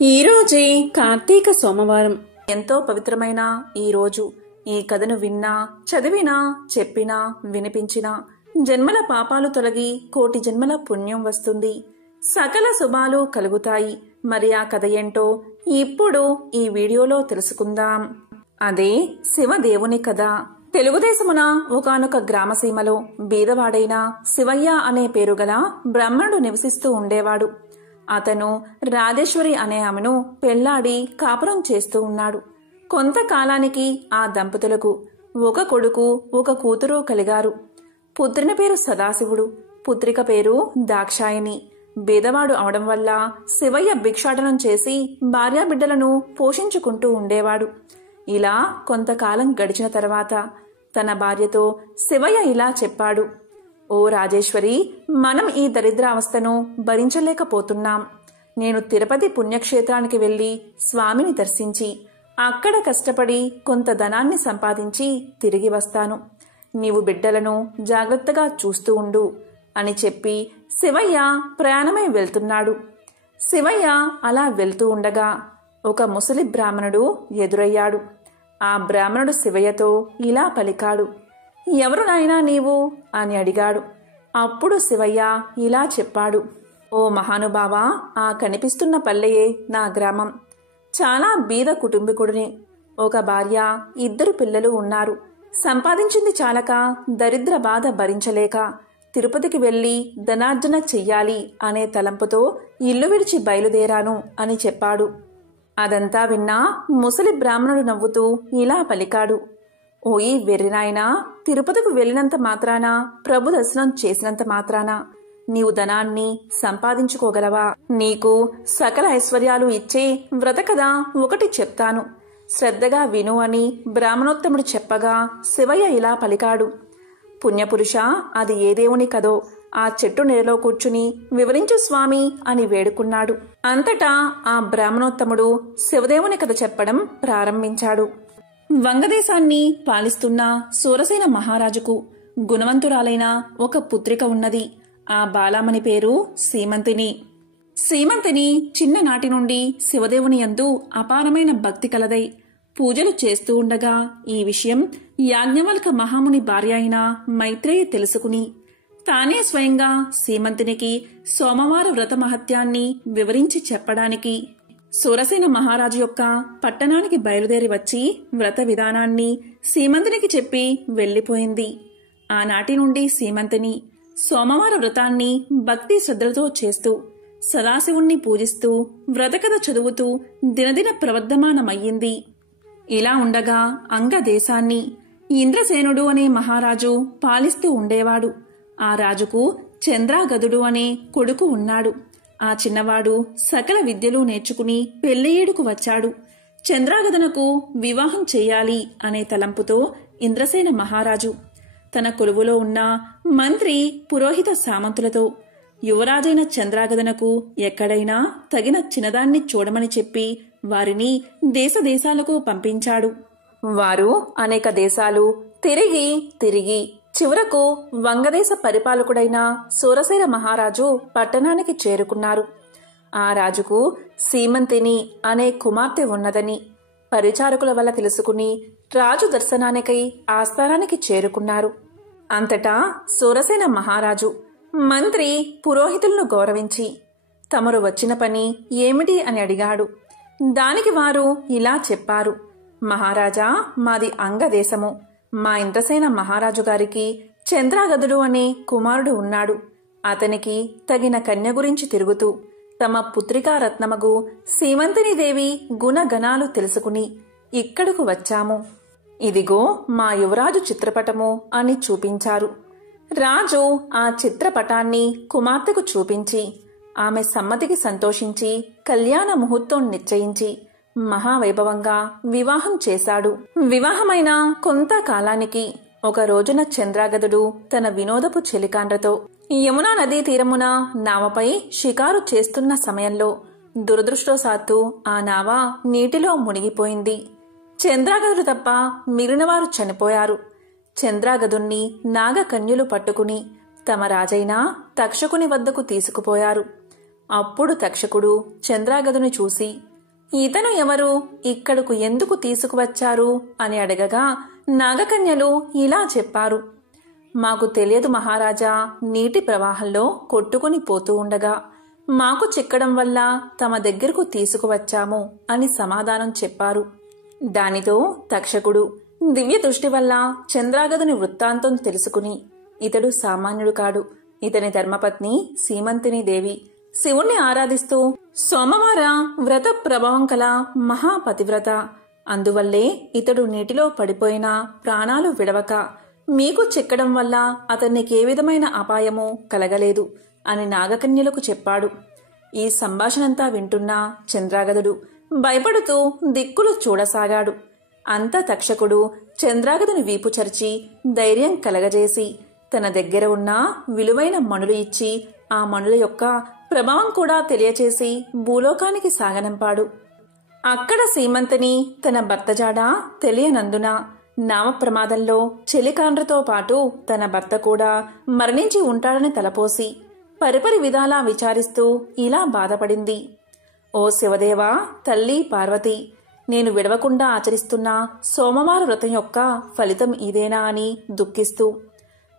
ఈరోజే కార్తీక సోమవారం. ఎంతో పవిత్రమైన ఈ రోజు ఈ కథను విన్నా, చదివినా, చెప్పినా, వినిపించినా జన్మల పాపాలు తొలగి కోటి జన్మల పుణ్యం వస్తుంది, సకల శుభాలు కలుగుతాయి. మరి ఆ కథ ఏంటో ఇప్పుడు ఈ వీడియోలో తెలుసుకుందాం. అదే శివదేవుని కథ. తెలుగుదేశమున ఒకానొక గ్రామసీమలో బీదవాడైన శివయ్య అనే పేరుగల బ్రాహ్మణుడు నివసిస్తూ ఉండేవాడు. అతను రాజేశ్వరి అనే ఆమెను పెళ్లాడి కాపురం చేస్తూ ఉన్నాడు. కొంతకాలానికి ఆ దంపతులకు ఒక కొడుకు, ఒక కూతురు కలిగారు. పుత్రుని పేరు సదాశివుడు, పుత్రిక పేరు దాక్షాయిని. బీదవాడు అవడం వల్ల శివయ్య భిక్షాటనం చేసి భార్యాబిడ్డలను పోషించుకుంటూ ఉండేవాడు. ఇలా కొంతకాలం గడిచిన తర్వాత తన భార్యతో శివయ్య ఇలా చెప్పాడు: ఓ రాజేశ్వరి, మనం ఈ దరిద్రావస్థను భరించలేకపోతున్నాం. నేను తిరుపతి పుణ్యక్షేత్రానికి వెళ్లి స్వామిని దర్శించి అక్కడ కష్టపడి కొంత ధనాన్ని సంపాదించి తిరిగి వస్తాను. నీవు బిడ్డలను జాగ్రత్తగా చూస్తూ ఉండు అని చెప్పి శివయ్య ప్రయాణమై వెళ్తున్నాడు. శివయ్య అలా వెళ్తూ ఉండగా ఒక ముసలి బ్రాహ్మణుడు ఎదురయ్యాడు. ఆ బ్రాహ్మణుడు శివయ్యతో ఇలా పలికాడు: ఎవరు నాయనా నీవు అని అడిగాడు. అప్పుడు శివయ్య ఇలా చెప్పాడు: ఓ మహానుభావా, ఆ కనిపిస్తున్న పల్లెయే నా గ్రామం. చాలా బీద కుటుంబీకుడిని. ఒక భార్య, 2 పిల్లలు ఉన్నారు. సంపాదించింది చాలక దరిద్ర బాధ భరించలేక తిరుపతికి వెళ్లి ధనార్జన చెయ్యాలి అనే తలంపుతో ఇల్లు విడిచి బయలుదేరాను అని చెప్పాడు. అదంతా విన్నా ముసలి బ్రాహ్మణుడు నవ్వుతూ ఇలా పలికాడు: ఓయి వెర్రినాయనా, తిరుపతికి వెళ్ళినంత మాత్రాన, ప్రభు దర్శనం చేసినంత మాత్రాన నీవు ధనాన్ని సంపాదించుకోగలవా? నీకు సకల ఐశ్వర్యాలు ఇచ్చే వ్రత కథ ఒకటి చెప్తాను, శ్రద్ధగా విను అని బ్రాహ్మణోత్తముడు చెప్పగా శివయ్య ఇలా పలికాడు: పుణ్యపురుష, అది ఏ దేవుని కదో ఆ చెట్టు నీడలో కూర్చుని వివరించు స్వామి అని వేడుకున్నాడు. అంతటా ఆ బ్రాహ్మణోత్తముడు శివదేవుని కథ చెప్పడం ప్రారంభించాడు. వంగదేశాన్ని పాలిస్తున్న సూరసేన మహారాజుకు గుణవంతురాలైన ఒక పుత్రిక ఉన్నది. ఆ బాలామణి పేరు సీమంతిని. సీమంతిని చిన్ననాటి నుండి శివదేవుని యందు అపారమైన భక్తి కలదై పూజలు చేస్తూ ఉండగా ఈ విషయం యాజ్ఞవల్క మహాముని భార్య అయిన మైత్రేయి తెలుసుకుని తానే స్వయంగా సీమంతినికి సోమవార వ్రత మహత్యాన్ని వివరించి చెప్పడానికి సూరసేన మహారాజు యొక్క పట్టణానికి బయలుదేరి వచ్చి వ్రత విధానాన్ని సీమంతినికి చెప్పి వెళ్లిపోయింది. ఆనాటి నుండి సీమంతిని సోమవార వ్రతాన్ని భక్తి శ్రద్ధలతో చేస్తూ సదాశివుణ్ణి పూజిస్తూ వ్రతకథ చదువుతూ దినదిన ప్రవర్ధమానమయ్యింది. ఇలా ఉండగా అంగదేశాన్ని ఇంద్రసేనుడు అనే మహారాజు పాలిస్తూ ఉండేవాడు. ఆ రాజుకు చంద్రాగదుడు అనే కొడుకు ఉన్నాడు. ఆ చిన్నవాడు సకల విద్యలు నేర్చుకుని పెళ్లియేడుకు వచ్చాడు. చంద్రాగదనకు వివాహం చెయ్యాలి అనే తలంపుతో ఇంద్రసేన మహారాజు తన కొలువులో ఉన్న మంత్రి, పురోహిత సామంతులతో యువరాజైన చంద్రాగదనకు ఎక్కడైనా తగిన చిన్నదాన్ని చూడమని చెప్పి వారిని దేశదేశాలకు పంపించాడు. వారు అనేక దేశాలు తిరిగి తిరిగి చివరకు వంగదేశ పరిపాలకుడైన సూరసేన మహారాజు పట్టణానికి చేరుకున్నారు. ఆ రాజుకు సీమంతిని అనే కుమార్తె ఉన్నదని పరిచారకుల వల్ల తెలుసుకుని రాజు దర్శనానికై ఆస్థానానికి చేరుకున్నారు. అంతటా సూరసేన మహారాజు మంత్రి, పురోహితులను గౌరవించి తమరు వచ్చిన పని ఏమిటి అని అడిగాడు. దానికి వారు ఇలా చెప్పారు: మహారాజా, మాది అంగదేశము. మా ఇంద్రసేన మహారాజు గారికి చంద్రాగదుడు అనే కుమారుడు ఉన్నాడు. అతనికి తగిన కన్య గురించి తిరుగుతూ తమ పుత్రికా రత్నమగు సీమంతిని దేవి గుణగణాలు తెలుసుకుని ఇక్కడకు వచ్చాము. ఇదిగో మా యువరాజు చిత్రపటము అని చూపించారు. రాజు ఆ చిత్రపటాన్ని కుమార్తెకు చూపించి ఆమె సమ్మతికి సంతోషించి కళ్యాణ ముహూర్తం నిశ్చయించి మహావైభవంగా వివాహం చేశాడు. వివాహమైన కొంతకాలానికి ఒక రోజున చంద్రాగదుడు తన వినోదపు చెలికాండ్రతో యమునా నదీ తీరమున నావపై షికారు చేస్తున్న సమయంలో దురదృష్టవశాత్తు ఆ నావ నీటిలో మునిగిపోయింది. చంద్రాగదుడు తప్ప మిగిలినవారు చనిపోయారు. చంద్రాగదుణ్ణి నాగకన్యులు పట్టుకుని తమ రాజైన తక్షకుని వద్దకు తీసుకుపోయారు. అప్పుడు తక్షకుడు చంద్రాగదుని చూసి ఇతను ఎవరు, ఇక్కడకు ఎందుకు తీసుకువచ్చారు అని అడగగా నాగకన్యలు ఇలా చెప్పారు. మాకు తెలియదు మహారాజా, నీటి ప్రవాహంలో కొట్టుకుని పోతూ ఉండగా మాకు చిక్కడం వల్ల తమ దగ్గరకు తీసుకువచ్చాము అని సమాధానం చెప్పారు. దానితో తక్షకుడు దివ్య దృష్టి వల్ల చంద్రాగదుని వృత్తాంతం తెలుసుకుని ఇతడు సామాన్యుడు కాడు, ఇతని ధర్మపత్ని సీమంతిని దేవి శివుణ్ణి ఆరాధిస్తూ సోమవార వ్రత ప్రభావం కల మహాపతివ్రత, అందువల్లే ఇతడు నీటిలో పడిపోయినా ప్రాణాలు విడవక మీకు చిక్కడం వల్ల అతనికి ఏ విధమైన అపాయమూ కలగలేదు అని నాగకన్యలకు చెప్పాడు. ఈ సంభాషణంతా వింటున్న చంద్రాగదుడు భయపడుతూ దిక్కులు చూడసాగాడు. అంత తక్షకుడు చంద్రాగదుని వీపు చరిచి ధైర్యం కలగజేసి తన దగ్గర ఉన్న విలువైన మణులు ఇచ్చి ఆ మణుల యొక్క ప్రభావం కూడా తెలియచేసి భూలోకానికి సాగనంపాడు. అక్కడ సీమంతిని తన భర్త జాడ తెలియనందున నామ ప్రమాదంలో చెలికాండ్రతో పాటు తన భర్త కూడా మరణించి ఉంటాడని తలపోసి పరిపరి విధాలా విచారిస్తూ ఇలా బాధపడింది. ఓ శివదేవా, తల్లి పార్వతి, నేను విడవకుండా ఆచరిస్తున్న సోమవార వ్రతం యొక్క ఫలితం ఇదేనా అని దుఃఖిస్తూ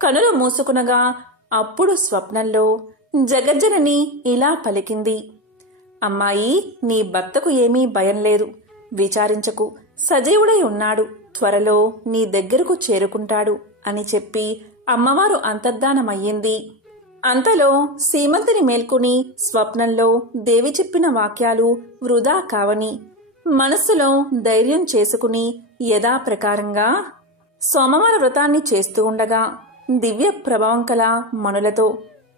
కనులు మూసుకునగా అప్పుడు స్వప్నంలో జగజ్జనని ఇలా పలికింది. అమ్మాయి, నీ భర్తకు ఏమీ భయం లేదు, విచారించకు, సజీవుడై ఉన్నాడు, త్వరలో నీ దగ్గరకు చేరుకుంటాడు అని చెప్పి అమ్మవారు అంతర్ధానమయ్యింది. అంతలో సీమంతిని మేల్కొని స్వప్నంలో దేవి చెప్పిన వాక్యాలు వృధా కావని మనస్సులో ధైర్యం చేసుకుని యథాప్రకారంగా సోమవార వ్రతాన్ని చేస్తూ ఉండగా దివ్య ప్రభావం కల మణులతో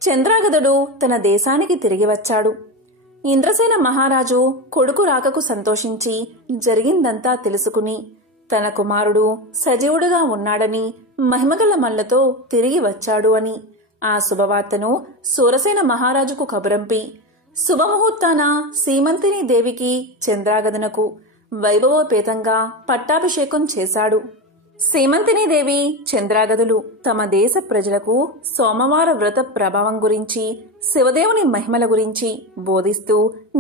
చంద్రాగదుడు తన దేశానికి తిరిగి వచ్చాడు. ఇంద్రసేన మహారాజు కొడుకు రాకకు సంతోషించి జరిగిందంతా తెలుసుకుని తన కుమారుడు సజీవుడుగా ఉన్నాడని మహిమగల మల్లతో తిరిగి వచ్చాడు అని ఆ శుభవార్తను సూరసేన మహారాజుకు కబురంపి శుభముహూర్తాన సీమంతిని దేవికి చంద్రాగదునకు వైభవోపేతంగా పట్టాభిషేకం చేశాడు. సీమంతిని దేవి చంద్రాగదులు తమ దేశ ప్రజలకు సోమవార వ్రత ప్రభావం గురించి శివదేవుని మహిమల గురించి బోధిస్తూ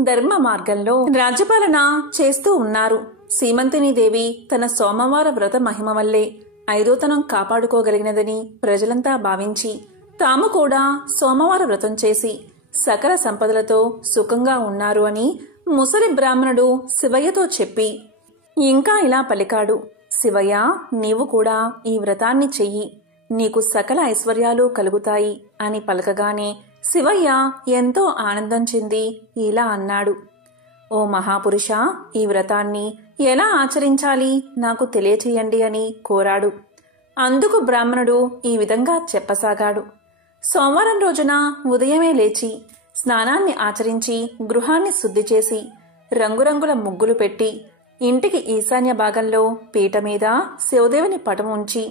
ధర్మ మార్గంలో రాజ్యపాలన చేస్తూ ఉన్నారు. సీమంతిని దేవి తన సోమవార వ్రత మహిమ వల్లే ఐదోతనం కాపాడుకోగలిగినదని ప్రజలంతా భావించి తాము కూడా సోమవార వ్రతం చేసి సకల సంపదలతో సుఖంగా ఉన్నారు అని ముసలి బ్రాహ్మణుడు శివయ్యతో చెప్పి ఇంకా ఇలా పలికాడు. శివయ్య, నీవు కూడా ఈ వ్రతాన్ని చెయ్యి, నీకు సకల ఐశ్వర్యాలు కలుగుతాయి అని పలకగానే శివయ్య ఎంతో ఆనందం చెంది ఇలా అన్నాడు. ఓ మహాపురుష, ఈ వ్రతాన్ని ఎలా ఆచరించాలి నాకు తెలియచేయండి అని కోరాడు. అందుకు బ్రాహ్మణుడు ఈ విధంగా చెప్పసాగాడు. సోమవారం రోజున ఉదయమే లేచి స్నానాన్ని ఆచరించి గృహాన్ని శుద్ధి చేసి రంగురంగుల ముగ్గులు పెట్టి ఇంటికి ఈశాన్య భాగంలో పీట మీద శివదేవుని పటం ఉంచి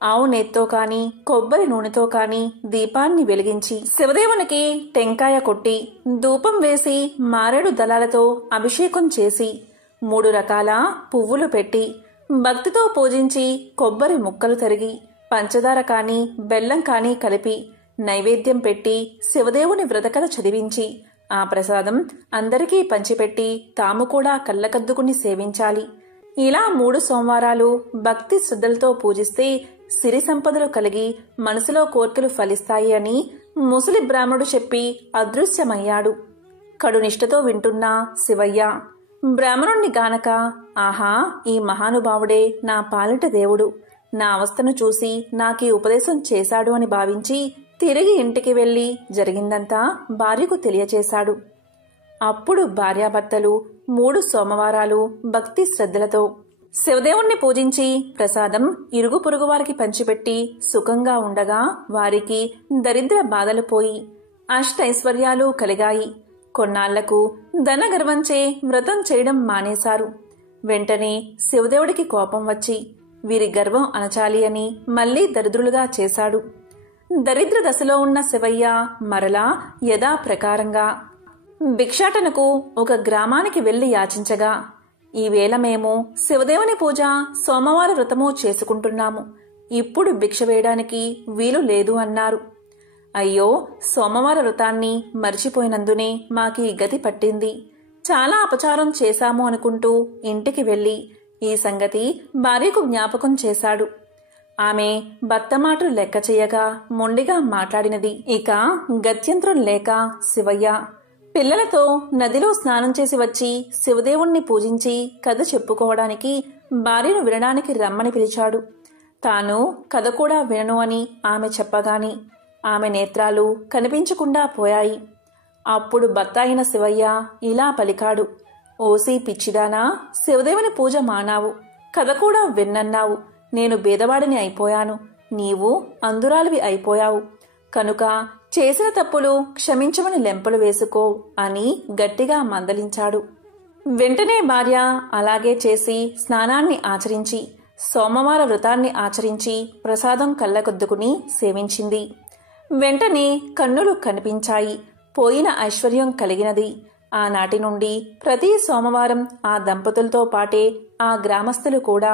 ఆవు నెత్తో కాని కొబ్బరి నూనెతో కాని దీపాన్ని వెలిగించి శివదేవునికి టెంకాయ కొట్టి ధూపం వేసి మారేడు దళాలతో అభిషేకం చేసి 3 రకాల పువ్వులు పెట్టి భక్తితో పూజించి కొబ్బరి ముక్కలు తరిగి పంచదార కాని బెల్లం కాని కలిపి నైవేద్యం పెట్టి శివదేవుని వ్రతకథ చదివించి ఆ ప్రసాదం అందరికీ పంచిపెట్టి తాము కూడా కళ్ళకద్దుకుని సేవించాలి. ఇలా 3 సోమవారాలు భక్తి శ్రద్ధలతో పూజిస్తే సిరి సంపదలు కలిగి మనసులో కోర్కెలు ఫలిస్తాయి అని ముసలి బ్రాహ్మణుడు చెప్పి అదృశ్యమయ్యాడు. కడునిష్టతో వింటున్న శివయ్య బ్రాహ్మణుణ్ణి గానక, ఆహా, ఈ మహానుభావుడే నా పాలిట దేవుడు, నా అవస్థను చూసి నాకీ ఉపదేశం చేశాడు అని భావించి తిరిగి ఇంటికి వెళ్లి జరిగిందంతా భార్యకు తెలియచేశాడు. అప్పుడు భార్యాభర్తలు 3 సోమవారాలు భక్తి శ్రద్ధలతో శివదేవుణ్ణి పూజించి ప్రసాదం ఇరుగు పొరుగు వారికి పంచిపెట్టి సుఖంగా ఉండగా వారికి దరిద్ర బాధలు పోయి అష్టైశ్వర్యాలు కలిగాయి. కొన్నాళ్లకు ధనగర్వంచే వ్రతం చేయడం మానేశారు. వెంటనే శివదేవుడికి కోపం వచ్చి వీరి గర్వం అణచాలి అని మళ్లీ దరిద్రులుగా చేశాడు. దరిద్ర దశలో ఉన్న శివయ్య మరలా యథాప్రకారంగా భిక్షాటనకు ఒక గ్రామానికి వెళ్లి యాచించగా, ఈవేళ మేము శివదేవుని పూజ సోమవార వ్రతము చేసుకుంటున్నాము, ఇప్పుడు భిక్ష వేయడానికి వీలు లేదు అన్నారు. అయ్యో, సోమవార వ్రతాన్ని మర్చిపోయినందునే మాకీ గతి పట్టింది, చాలా అపచారం చేశాము అనుకుంటూ ఇంటికి వెళ్లి ఈ సంగతి భార్యకు జ్ఞాపకం చేశాడు. ఆమె భర్త మాటలు లెక్క చేయగా మొండిగా మాట్లాడినది. ఇక గత్యంతరం లేక శివయ్య పిల్లలతో నదిలో స్నానం చేసి వచ్చి శివదేవుణ్ణి పూజించి కథ చెప్పుకోవడానికి భార్యను వినడానికి రమ్మని పిలిచాడు. తాను కథ కూడా వినను అని ఆమె చెప్పగాని ఆమె నేత్రాలు కనిపించకుండా పోయాయి. అప్పుడు భర్త అయిన శివయ్య ఇలా పలికాడు. ఓసి పిచ్చిదానా, శివదేవుని పూజ మానావు, కథ కూడా విన్నన్నావు. నేను బేదవాడిని అయిపోయాను, నీవు అందురాలివి అయిపోయావు. కనుక చేసిన తప్పులు క్షమించమని లెంపలు వేసుకో అని గట్టిగా మందలించాడు. వెంటనే భార్య అలాగే చేసి స్నానాన్ని ఆచరించి సోమవార వ్రతాన్ని ఆచరించి ప్రసాదం కళ్ళకొద్దుకుని సేవించింది. వెంటనే కన్నులు కనిపించాయి. పోయిన ఐశ్వర్యం కలిగినది. ఆనాటి నుండి ప్రతి సోమవారం ఆ దంపతులతో పాటే ఆ గ్రామస్తులు కూడా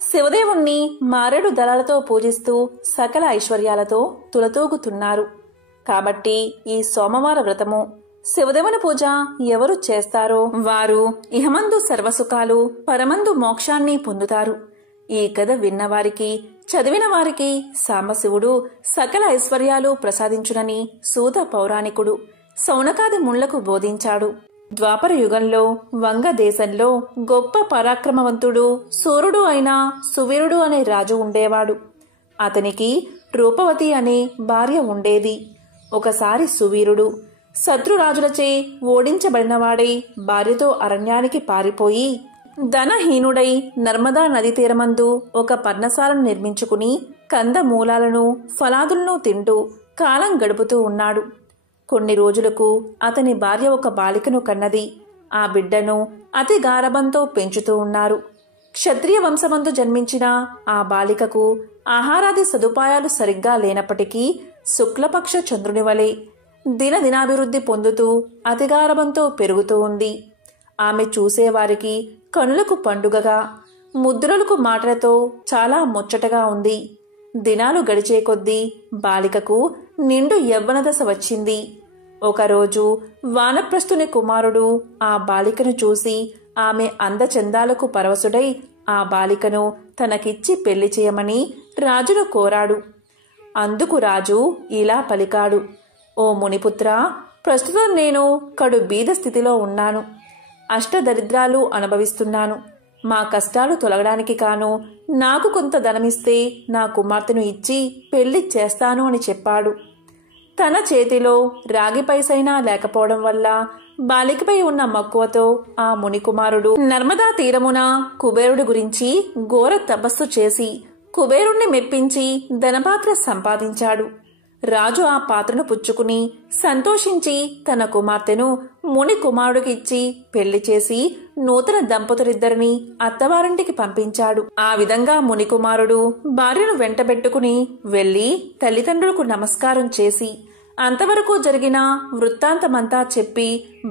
శివదేవుణ్ణి మారేడు దళాలతో పూజిస్తూ సకల ఐశ్వర్యాలతో తులతూగుతున్నారు. కాబట్టి ఈ సోమవార వ్రతము శివదేవుని పూజ ఎవరు చేస్తారో వారు ఇహమందు సర్వసుఖాలు, పరమందు మోక్షాన్ని పొందుతారు. ఈ కథ విన్నవారికి, చదివిన వారికి సాంబశివుడు సకల ఐశ్వర్యాలు ప్రసాదించునని సూత పౌరాణికుడు శౌనకాది ముళ్లకు బోధించాడు. ద్వాపర యుగంలో వంగ దేశంలో గొప్ప పరాక్రమవంతుడు, సూర్యుడు అయిన సువీరుడు అనే రాజు ఉండేవాడు. అతనికి రూపవతి అనే భార్య ఉండేది. ఒకసారి సువీరుడు శత్రురాజులచే ఓడించబడినవాడై భార్యతో అరణ్యానికి పారిపోయి ధనహీనుడై నర్మదా నది తీరమందు ఒక పర్ణశాలను నిర్మించుకుని కందమూలాలను, ఫలాదులను తింటూ కాలం గడుపుతూ ఉన్నాడు. కొన్ని రోజులకు అతని భార్య ఒక బాలికను కన్నది. ఆ బిడ్డను అతి గారభంతో పెంచుతూ ఉన్నారు. క్షత్రియ వంశమందు జన్మించిన ఆ బాలికకు ఆహారాది సదుపాయాలు సరిగ్గా లేనప్పటికీ శుక్లపక్ష చంద్రుని వలె దినదినాభివృద్ధి పొందుతూ అతిగారభంతో పెరుగుతూ ఉంది. ఆమె చూసేవారికి కనులకు పండుగగా, ముద్దులకు మాటలతో చాలా ముచ్చటగా ఉంది. దినాలు గడిచే కొద్దీ బాలికకు నిండు యవ్వన దశ వచ్చింది. ఒకరోజు వానప్రస్థుని కుమారుడు ఆ బాలికను చూసి ఆమె అందచందాలకు పరవశుడై ఆ బాలికను తనకిచ్చి పెళ్లి చేయమని రాజును కోరాడు. అందుకు రాజు ఇలా పలికాడు. ఓ మునిపుత్ర, ప్రస్తుతం నేను కడు బీద స్థితిలో ఉన్నాను. అష్టదరిద్రాలు అనుభవిస్తున్నాను. మా కష్టాలు తొలగడానికి కాను నాకు కొంత ధనమిస్తే నా కుమార్తెను ఇచ్చి పెళ్లి చేస్తాను అని చెప్పాడు. తన చేతిలో రాగి పైసైనా లేకపోవడం వల్ల బాలికపై ఉన్న మక్కువతో ఆ మునికుమారుడు నర్మదా తీరమున కుబేరుడి గురించి ఘోర తపస్సు చేసి కుబేరుణ్ణి మెప్పించి ధనపాత్ర సంపాదించాడు. రాజు ఆ పాత్రను పుచ్చుకుని సంతోషించి తన కుమార్తెను ముని కుమారుడికి ఇచ్చి పెళ్లి చేసి నూతన దంపతులిద్దరిని అత్తవారింటికి పంపించాడు. ఆ విధంగా మునికుమారుడు భార్యను వెంటబెట్టుకుని వెళ్లి తల్లిదండ్రులకు నమస్కారం చేసి అంతవరకు జరిగిన వృత్తాంతమంతా చెప్పి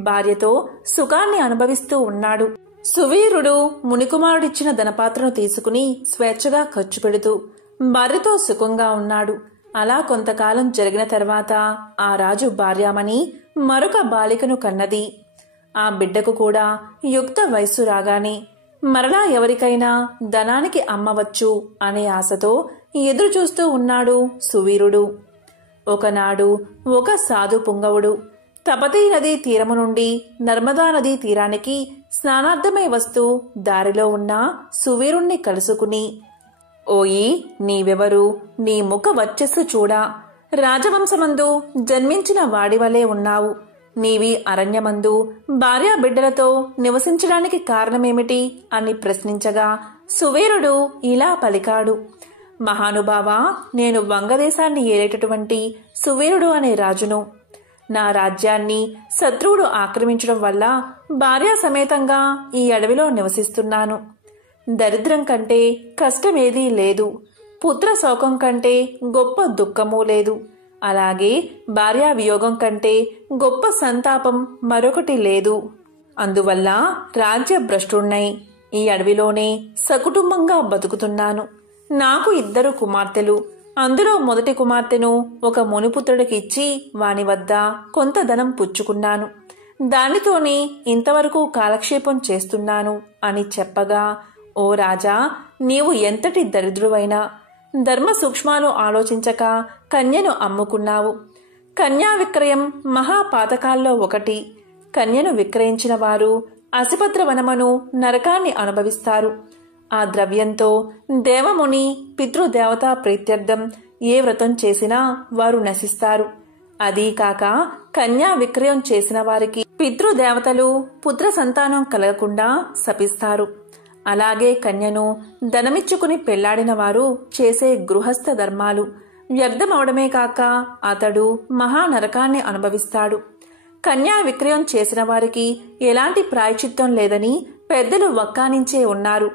భార్యతో సుఖాన్ని అనుభవిస్తూ ఉన్నాడు. సువీరుడు మునికుమారుడిచ్చిన ధనపాత్రను తీసుకుని స్వేచ్ఛగా ఖర్చు పెడుతూ భార్యతో సుఖంగా ఉన్నాడు. అలా కొంతకాలం జరిగిన తర్వాత ఆ రాజు భార్యామణి మరొక బాలికను కన్నది. ఆ బిడ్డకు కూడా యుక్త వయస్సు రాగానే మరలా ఎవరికైనా ధనానికి అమ్మవచ్చు అనే ఆశతో ఎదురు చూస్తూ ఉన్నాడు సువీరుడు. ఒకనాడు ఒక సాధు పుంగవుడు తపతీ నదీ తీరము నుండి నర్మదా నదీ తీరానికి స్నానార్థమై వస్తూ దారిలో ఉన్న సువీరుణ్ణి కలుసుకుని, ఓయి, నీవెవరు? నీ ముఖ వచ్చస్సు చూడా, రాజవంశమందు జన్మించిన వాడివలే ఉన్నావు. నీవి అరణ్యమందు భార్యా బిడ్డలతో నివసించడానికి కారణమేమిటి అని ప్రశ్నించగా సువీరుడు ఇలా పలికాడు. మహానుభావా, నేను వంగదేశాన్ని ఏలేటటువంటి సువీరుడు అనే రాజును. నా రాజ్యాన్ని శత్రువుడు ఆక్రమించడం వల్ల భార్యా సమేతంగా ఈ అడవిలో నివసిస్తున్నాను. దరిద్రం కంటే కష్టమేదీ లేదు. పుత్ర శోకం కంటే గొప్ప దుఃఖమూ లేదు. అలాగే భార్యా వియోగం కంటే గొప్ప సంతాపం మరొకటి లేదు. అందువల్ల రాజ్య భ్రష్టున్నై ఈ అడవిలోనే సకుటుంబంగా బతుకుతున్నాను. నాకు 2 కుమార్తెలు. అందులో మొదటి కుమార్తెను ఒక మునిపుత్రుడికి ఇచ్చి వాని వద్ద కొంత ధనం పుచ్చుకున్నాను. దానితోనే ఇంతవరకు కాలక్షేపం చేస్తున్నాను అని చెప్పగా, ఓ రాజా, నీవు ఎంతటి దరిద్రువైనా ధర్మ సూక్ష్మాలు ఆలోచించక కన్యను అమ్ముకున్నావు. కన్యా విక్రయం మహాపాతకాల్లో ఒకటి. కన్యను విక్రయించిన వారు అసిపత్ర వనమును నరకాన్ని అనుభవిస్తారు. ఆ ద్రవ్యంతో దేవముని పితృదేవతా ప్రీత్యర్థం ఏ వ్రతం చేసినా వారు నశిస్తారు. అదీ కాక కన్యా విక్రయం చేసిన వారికి పితృదేవతలు పుత్ర సంతానం కలగకుండా శపిస్తారు. అలాగే కన్యను ధనమిచ్చుకుని పెళ్లాడిన వారు చేసే గృహస్థ ధర్మాలు వ్యర్థమవడమే కాక అతడు మహానరకాన్ని అనుభవిస్తాడు. కన్యా విక్రయం చేసిన వారికి ఎలాంటి ప్రాయశ్చిత్తం లేదని పెద్దలు వక్కానించే ఉన్నారు.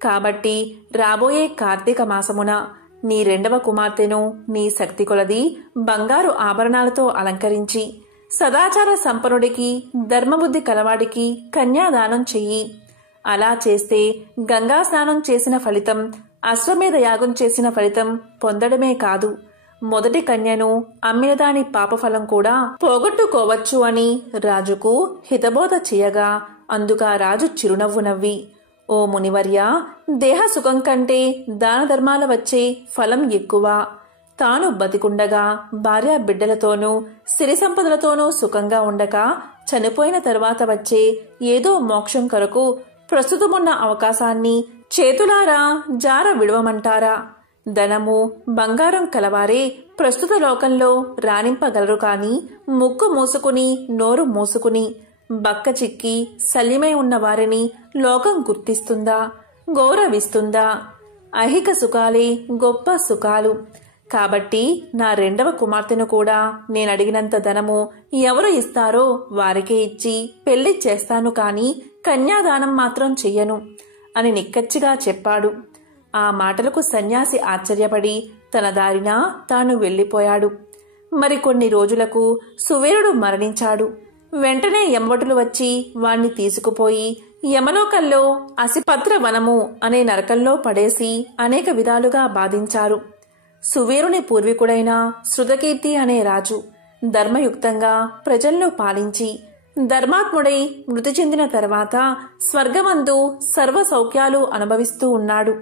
కాబట్టి రాబోయే కార్తీక మాసమున నీ రెండవ కుమార్తెను నీ శక్తి కొలది బంగారు ఆభరణాలతో అలంకరించి సదాచార సంపన్నుడికి ధర్మబుద్ధి కలవాడికి కన్యాదానం చెయ్యి. అలా చేస్తే గంగా స్నానం చేసిన ఫలితం, అశ్వమేధ యాగం చేసిన ఫలితం పొందడమే కాదు, మొదటి కన్యను అమ్మిన దాని పాపఫలం కూడా పోగొట్టుకోవచ్చు అని రాజుకు హితబోధ చేయగా, అందుగా రాజు చిరునవ్వు నవ్వి, ఓ మునివర్య, దేహ సుఖం కంటే దాన ధర్మాల వచ్చే ఫలం ఎక్కువ. తాను బతికుండగా భార్య బిడ్డలతోనూ సిరి సంపదలతోనూ సుఖంగా ఉండక చనిపోయిన తరువాత వచ్చే ఏదో మోక్షం కొరకు ప్రస్తుతమున్న అవకాశాన్ని చేతులారా జార విడవమంటారా? ధనము బంగారం కలవారే ప్రస్తుత లోకంలో రాణింపగలరు. కాని ముక్కు మూసుకుని నోరు మూసుకుని బక్క చిక్కి శల్యమై ఉన్న వారిని లోకం గుర్తిస్తుందా, గౌరవిస్తుందా? ఐహిక సుఖాలే గొప్ప సుఖాలు. కాబట్టి నా రెండవ కుమార్తెను కూడా నేనడిగినంత ధనము ఎవరు ఇస్తారో వారికే ఇచ్చి పెళ్లి చేస్తాను, కాని కన్యాదానం మాత్రం చెయ్యను అని నిక్కచ్చిగా చెప్పాడు. ఆ మాటలకు సన్యాసి ఆశ్చర్యపడి తన దారిన తాను వెళ్లిపోయాడు. మరికొన్ని రోజులకు సువీరుడు మరణించాడు. వెంటనే యమభటులు వచ్చి వాణ్ణి తీసుకుపోయి యమలోకంలో అసిపత్ర వనము అనే నరకంలో పడేసి అనేక విధాలుగా బాధించారు. సువీరుని పూర్వీకుడైన శృతకీర్తి అనే రాజు ధర్మయుక్తంగా ప్రజలను పాలించి ధర్మాత్ముడై మృతి చెందిన తర్వాత స్వర్గమందు సర్వ సౌఖ్యాలు అనుభవిస్తూ ఉన్నాడు.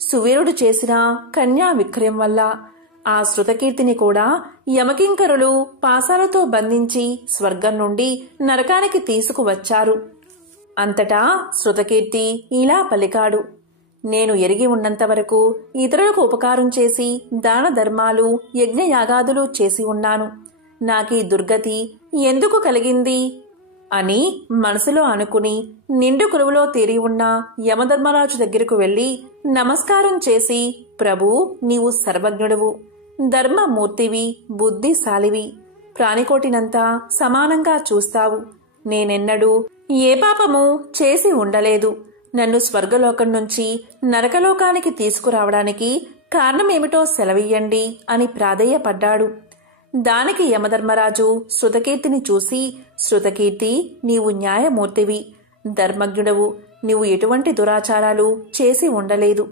సువీరుడు చేసిన కన్యా విక్రయం వల్ల ఆ శృతకీర్తిని కూడా యమకింకరులు పాసాలతో బంధించి స్వర్గం నుండి నరకానికి తీసుకువచ్చారు. అంతటా శృతకీర్తి ఇలా పలికాడు, నేను ఎరిగి ఉన్నంతవరకు ఇతరులకు ఉపకారం చేసి దాన ధర్మాలు యజ్ఞయాగాదులు చేసి ఉన్నాను. నాకీ దుర్గతి ఎందుకు కలిగింది అని మనసులో అనుకుని నిండు కొలువులో తీరి ఉన్న యమధర్మరాజు దగ్గరకు వెళ్లి నమస్కారం చేసి, ప్రభూ, నీవు సర్వజ్ఞుడవు, ధర్మమూర్తివి, బుద్ధిశాలివి, ప్రాణికోటినంతా సమానంగా చూస్తావు. నేనెన్నడూ ఏ పాపము చేసి ఉండలేదు. నన్ను స్వర్గలోకం నుంచి నరకలోకానికి తీసుకురావడానికి కారణమేమిటో సెలవియ్యండి అని ప్రాధేయపడ్డాడు. దానికి యమధర్మరాజు శృతకీర్తిని చూసి, శృతకీర్తి, నీవు న్యాయమూర్తివి, ధర్మజ్ఞుడవు, నీవు ఎటువంటి దురాచారాలు చేసి ఉండలేదు.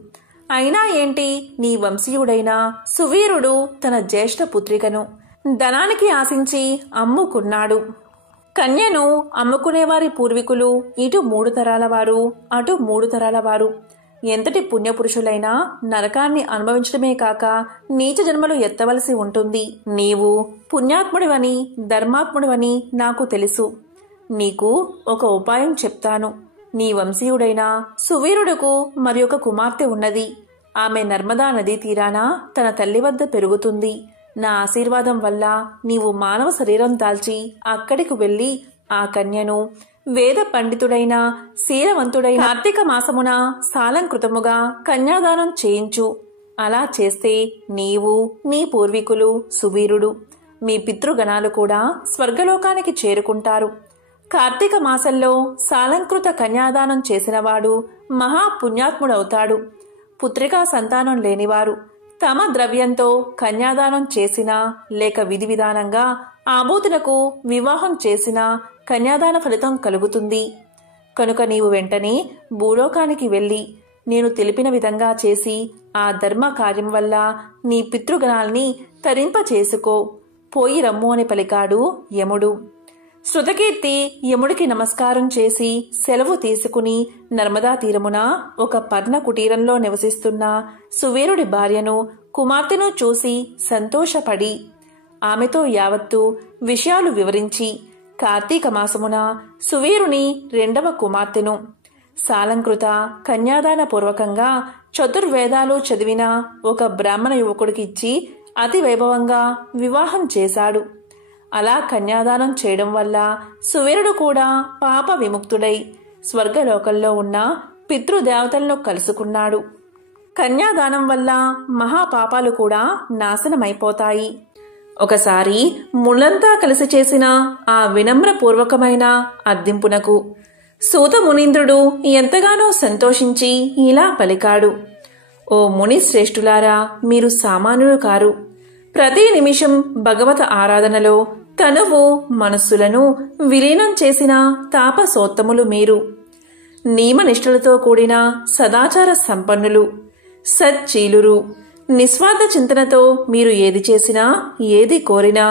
అయినా ఏంటి, నీ వంశీయుడైన సువీరుడు తన జ్యేష్ఠ పుత్రికను ధనానికి ఆశించి అమ్ముకున్నాడు. కన్యను అమ్ముకునేవారి పూర్వీకులు ఇటు 3 తరాల వారు, అటు 3 తరాల వారు. ఎంతటి పుణ్యపురుషులైనా నరకాన్ని అనుభవించడమే కాక నీచ జన్మలు ఎత్తవలసి ఉంటుంది. నీవు పుణ్యాత్ముడివని ధర్మాత్ముడివని నాకు తెలుసు. నీకు ఒక ఉపాయం చెప్తాను. నీ వంశీయుడైన సువీరుడుకు మరి ఒక కుమార్తె ఉన్నది. ఆమె నర్మదా నదీ తీరాన తన తల్లి వద్ద పెరుగుతుంది. నా ఆశీర్వాదం వల్ల నీవు మానవ శరీరం దాల్చి అక్కడికి వెళ్లి ఆ కన్యను వేద పండితుడైన శీలవంతుడైన కార్తీక మాసమున సాలంకృతముగా కన్యాదానం చేయించు. అలా చేస్తే నీవు, నీ పూర్వీకులు, సువీరుడు, మీ పితృగణాలు కూడా స్వర్గలోకానికి చేరుకుంటారు. కార్తీక మాసంలో సాలంకృత కన్యాదానం చేసినవాడు మహాపుణ్యాత్ముడవుతాడు. పుత్రికా సంతానం లేనివారు తమ ద్రవ్యంతో కన్యాదానం చేసినా లేక విధి విధానంగా ఆబోతులకు వివాహం చేసినా కన్యాదాన ఫలితం కలుగుతుంది. కనుక నీవు వెంటనే భూలోకానికి వెళ్లి నేను తెలిపిన విధంగా చేసి ఆ ధర్మ కార్యం వల్ల నీ పితృగణాల్ని తరింప చేసుకో. పోయి రమ్ము అని పలికాడు యముడు. శృతకీర్తి యముడికి నమస్కారం చేసి సెలవు తీసుకుని నర్మదా తీరమున ఒక పర్ణ కుటీరంలో నివసిస్తున్న సువీరుడి భార్యను కుమార్తెను చూసి సంతోషపడి ఆమెతో యావత్తు విషయాలు వివరించి కార్తీక మాసమున సువీరుని రెండవ కుమార్తెను సాలంకృత కన్యాదాన పూర్వకంగా చతుర్వేదాలు చదివిన ఒక బ్రాహ్మణ యువకుడికిచ్చి అతి వైభవంగా వివాహం చేశాడు. అలా కన్యాదానం చేయడం వల్ల సువీరుడు కూడా పాప విముక్తుడై స్వర్గలోకంలో ఉన్న పితృదేవతలను కలుసుకున్నాడు. కన్యాదానం వల్ల మహాపాపాలు కూడా నాశనమైపోతాయి. ఒకసారి ముళ్ళంతా కలిసి చేసిన ఆ వినమ్రపూర్వకమైన అర్థింపునకు సూత మునీంద్రుడు ఎంతగానో సంతోషించి ఇలా పలికాడు. ఓ ముని శ్రేష్ఠులారా, మీరు సామాన్యులు కారు. ప్రతి నిమిషం భగవత ఆరాధనలో తనువు మనస్సులను విలీనం చేసిన తాపసోత్తములు మీరు. నియమనిష్టలతో కూడిన సదాచార సంపన్నులు, సచ్చీలురు. నిస్వార్థ చింతనతో మీరు ఏది చేసినా ఏది కోరినా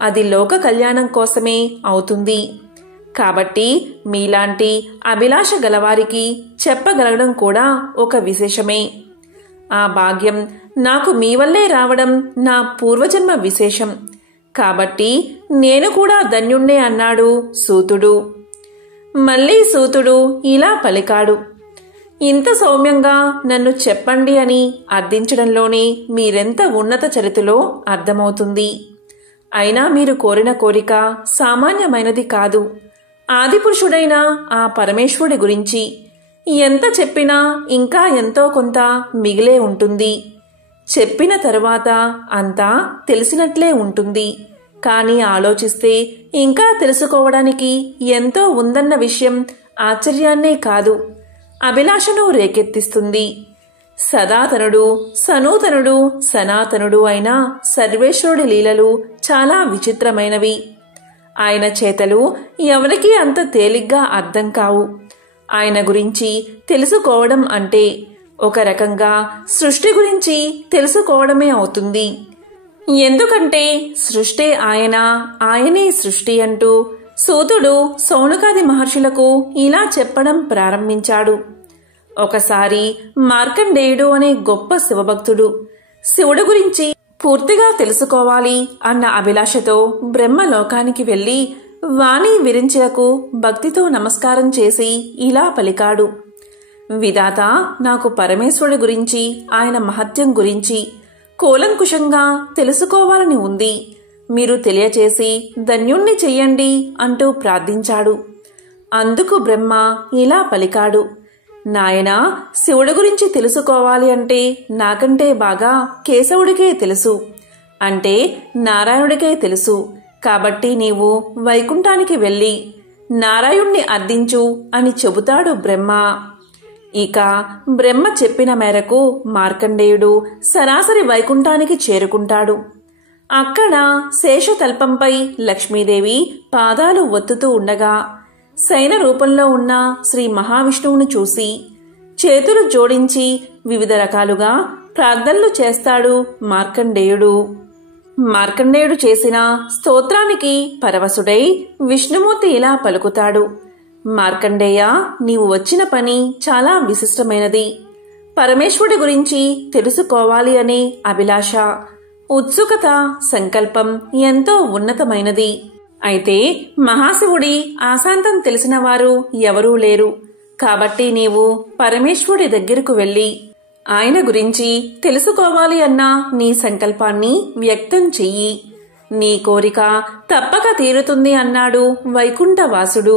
అది లోక కళ్యాణం కోసమే అవుతుంది. కాబట్టి మీలాంటి అభిలాష గలవారికి చెప్పగలగడం కూడా ఒక విశేషమే. ఆ భాగ్యం నాకు మీ వల్లే రావడం నా పూర్వజన్మ విశేషం. కాబట్టి నేను కూడా ధన్యుణ్ణే అన్నాడు సూతుడు. మళ్ళీ సూతుడు ఇలా పలికాడు. ఇంత సౌమ్యంగా నన్ను చెప్పండి అని అర్థించడంలోనే మీరెంత ఉన్నత చరిత్రలో అర్థమవుతుంది. అయినా మీరు కోరిన కోరిక సామాన్యమైనది కాదు. ఆదిపురుషుడైన ఆ పరమేశ్వరుడి గురించి ఎంత చెప్పినా ఇంకా ఎంతో కొంత మిగిలే ఉంటుంది. చెప్పిన తరువాత అంతా తెలిసినట్లే ఉంటుంది. కానీ ఆలోచిస్తే ఇంకా తెలుసుకోవడానికి ఎంతో ఉందన్న విషయం ఆశ్చర్యాన్నే కాదు, అభిలాషను రేకెత్తిస్తుంది. సదాతనుడు, సనూతనుడు, సనాతనుడు అయిన సర్వేశ్వరుడి లీలలు చాలా విచిత్రమైనవి. ఆయన చేతలు ఎవరికీ అంత తేలిగ్గా అర్థం కావు. ఆయన గురించి తెలుసుకోవడం అంటే ఒక రకంగా సృష్టి గురించి తెలుసుకోవడమే అవుతుంది. ఎందుకంటే సృష్టి ఆయన, ఆయనే సృష్టి అంటూ సూతుడు సౌనకాది మహర్షులకు ఇలా చెప్పడం ప్రారంభించాడు. ఒకసారి మార్కండేయుడు అనే గొప్ప శివభక్తుడు శివుడు గురించి పూర్తిగా తెలుసుకోవాలి అన్న అభిలాషతో బ్రహ్మలోకానికి వెళ్లి వాణి విరించకు భక్తితో నమస్కారం చేసి ఇలా పలికాడు. విధాత, నాకు పరమేశ్వరుడి గురించి, ఆయన మహత్యం గురించి కూలంకుషంగా తెలుసుకోవాలని ఉంది. మీరు తెలియచేసి ధన్యుణ్ణి చెయ్యండి అంటూ ప్రార్థించాడు. అందుకు బ్రహ్మ ఇలా పలికాడు. నాయనా, శివుడి గురించి తెలుసుకోవాలి అంటే నాకంటే బాగా కేశవుడికే తెలుసు, అంటే నారాయణుడికే తెలుసు. కాబట్టి నీవు వైకుంఠానికి వెళ్ళి నారాయణ్ణి అర్థించు అని చెబుతాడు బ్రహ్మ. ఇక బ్రహ్మ చెప్పిన మేరకు మార్కండేయుడు సరాసరి వైకుంఠానికి చేరుకుంటాడు. అక్కడ శేషతల్పంపై లక్ష్మీదేవి పాదాలు ఒత్తుతూ ఉండగా శయన రూపంలో ఉన్న శ్రీ మహావిష్ణువును చూసి చేతులు జోడించి వివిధ రకాలుగా ప్రార్థనలు చేస్తాడు మార్కండేయుడు. మార్కండేయుడు చేసిన స్తోత్రానికి పరవశుడై విష్ణుమూర్తి ఇలా పలుకుతాడు. మార్కండేయ, నీవు వచ్చిన పని చాలా విశిష్టమైనది. పరమేశ్వరుడి గురించి తెలుసుకోవాలి అనే అభిలాష, ఉత్సుకత, సంకల్పం ఎంతో ఉన్నతమైనది. అయితే మహాశివుడి ఆశాంతం తెలిసిన వారు ఎవరూ లేరు. కాబట్టి నీవు పరమేశ్వరుడి దగ్గరకు వెళ్ళి ఆయన గురించి తెలుసుకోవాలి అన్న నీ సంకల్పాన్ని వ్యక్తం చెయ్యి. నీ కోరిక తప్పక తీరుతుంది అన్నాడు వైకుంఠవాసుడు.